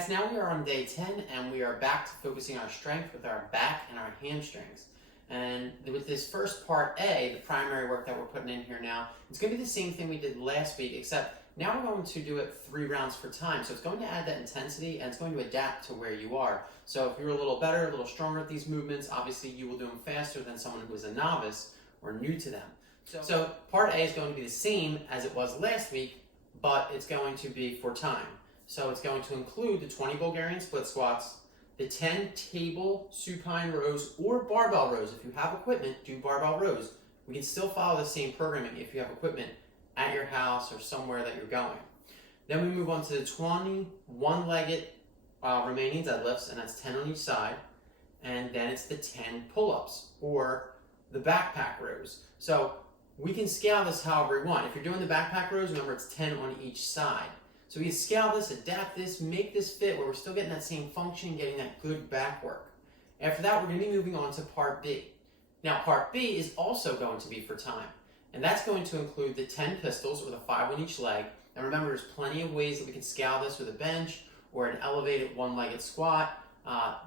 guys, now we are on day 10 and we are back to focusing our strength with our back and our hamstrings. And with this first part A, the primary work that we're putting in here now, it's going to be the same thing we did last week, except now we're going to do it 3 rounds for time. So it's going to add that intensity and it's going to adapt to where you are. So if you're a little better, a little stronger at these movements, obviously you will do them faster than someone who is a novice or new to them. So part A is going to be the same as it was last week, but it's going to be for time. So it's going to include the 20 Bulgarian split squats, the 10 table supine rows or barbell rows. If you have equipment, do barbell rows. We can still follow the same programming if you have equipment at your house or somewhere that you're going. Then we move on to the 20 one-legged remaining deadlifts, and that's 10 on each side. And then it's the 10 pull-ups or the backpack rows. So we can scale this however we want. If you're doing the backpack rows, remember it's 10 on each side. So we can scale this, adapt this, make this fit where we're still getting that same function, getting that good back work. After that, we're going to be moving on to part B. Now, part B is also going to be for time. And that's going to include the 10 pistols, or the 5 on each leg. And remember, there's plenty of ways that we can scale this with a bench or an elevated one-legged squat.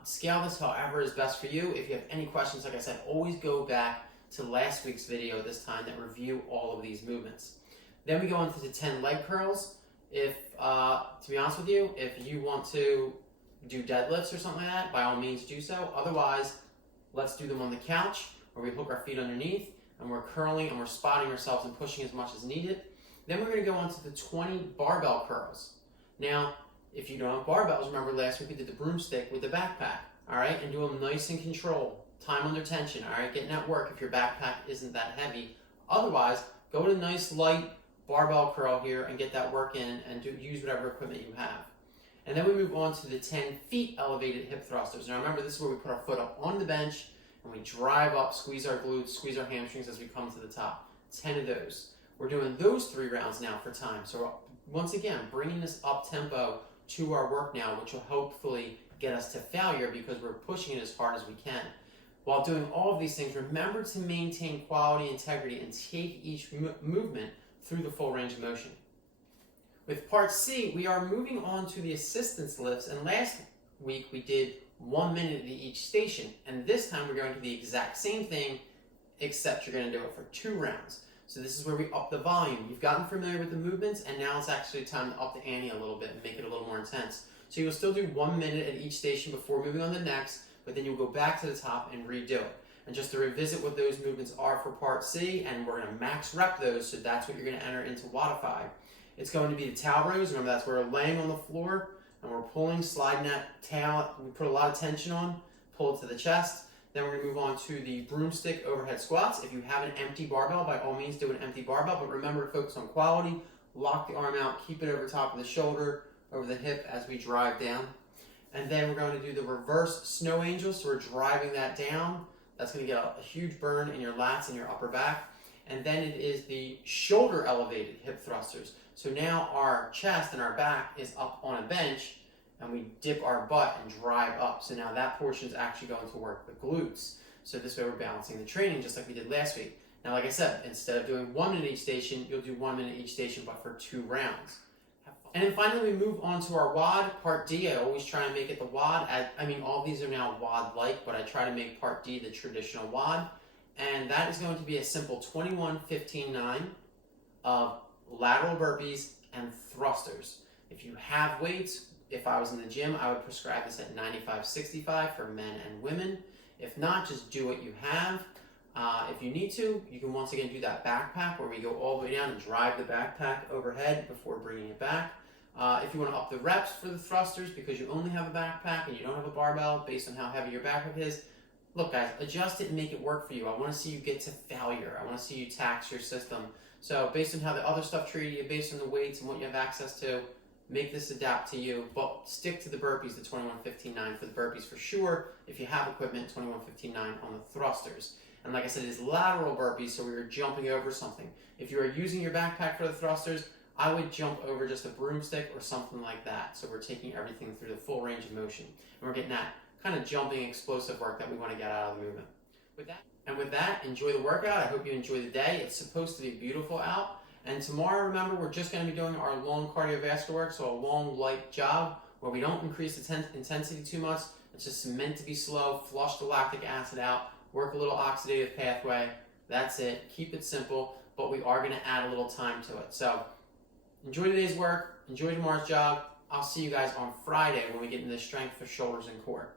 Scale this however is best for you. If you have any questions, like I said, always go back to last week's video this time that review all of these movements. Then we go into the 10 leg curls. To be honest with you, if you want to do deadlifts or something like that, by all means do so. Otherwise, let's do them on the couch where we hook our feet underneath and we're curling and we're spotting ourselves and pushing as much as needed. Then we're going to go on to the 20 barbell curls. Now, if you don't have barbells, remember last week we did the broomstick with the backpack, all right? And do them nice and controlled, time under tension, all right? Getting that work if your backpack isn't that heavy. Otherwise, go to nice light barbell curl here and get that work in and use whatever equipment you have. And then we move on to the 10 feet elevated hip thrusters. Now remember, this is where we put our foot up on the bench and we drive up, squeeze our glutes, squeeze our hamstrings as we come to the top. 10 of those. We're doing those 3 rounds now for time. So once again, bringing this up tempo to our work now, which will hopefully get us to failure because we're pushing it as hard as we can. While doing all of these things, remember to maintain quality, integrity, and take each movement through the full range of motion. With part C, we are moving on to the assistance lifts, and last week we did 1 minute at each station, and this time we're going to do the exact same thing, except you're going to do it for 2 rounds. So this is where we up the volume. You've gotten familiar with the movements, and now it's actually time to up the ante a little bit and make it a little more intense. So you'll still do 1 minute at each station before moving on to the next, but then you'll go back to the top and redo it. And just to revisit what those movements are for part C, and we're going to max rep those, so that's what you're going to enter into Wodify. It's going to be the towel rows. Remember, that's where we're laying on the floor and we're pulling, sliding that towel. We put a lot of tension on, pull it to the chest. Then we're going to move on to the broomstick overhead squats. If you have an empty barbell, by all means do an empty barbell, but remember to focus on quality. Lock the arm out, keep it over top of the shoulder, over the hip as we drive down. And then we're going to do the reverse snow angel, so we're driving that down. That's going to get a huge burn in your lats and your upper back. And then it is the shoulder elevated hip thrusters. So now our chest and our back is up on a bench and we dip our butt and drive up. So now that portion is actually going to work the glutes. So this way we're balancing the training just like we did last week. Now, like I said, instead of doing 1 minute each station, you'll do 1 minute each station, but for 2 rounds. And then finally, we move on to our WOD, part D. I always try and make it the WOD. All of these are now WOD-like, but I try to make part D the traditional WOD. And that is going to be a simple 21-15-9 of lateral burpees and thrusters. If you have weights, if I was in the gym, I would prescribe this at 95-65 for men and women. If not, just do what you have. If you need to, you can once again do that backpack where we go all the way down and drive the backpack overhead before bringing it back. If you want to up the reps for the thrusters because you only have a backpack and you don't have a barbell based on how heavy your backpack is, look guys, adjust it and make it work for you. I want to see you get to failure. I want to see you tax your system. So based on how the other stuff treated you, based on the weights and what you have access to, make this adapt to you, but stick to the burpees, the 21-15-9 for the burpees for sure. If you have equipment, 21-15-9 on the thrusters. And like I said, it is lateral burpees, so we are jumping over something. If you are using your backpack for the thrusters, I would jump over just a broomstick or something like that. So we're taking everything through the full range of motion. And we're getting that kind of jumping, explosive work that we want to get out of the movement. With that, enjoy the workout. I hope you enjoy the day. It's supposed to be beautiful out. And tomorrow, remember, we're just going to be doing our long cardiovascular work, so a long, light jog where we don't increase the intensity too much. It's just meant to be slow, flush the lactic acid out, work a little oxidative pathway. That's it. Keep it simple, but we are going to add a little time to it. So enjoy today's work. Enjoy tomorrow's jog. I'll see you guys on Friday when we get into strength for shoulders and core.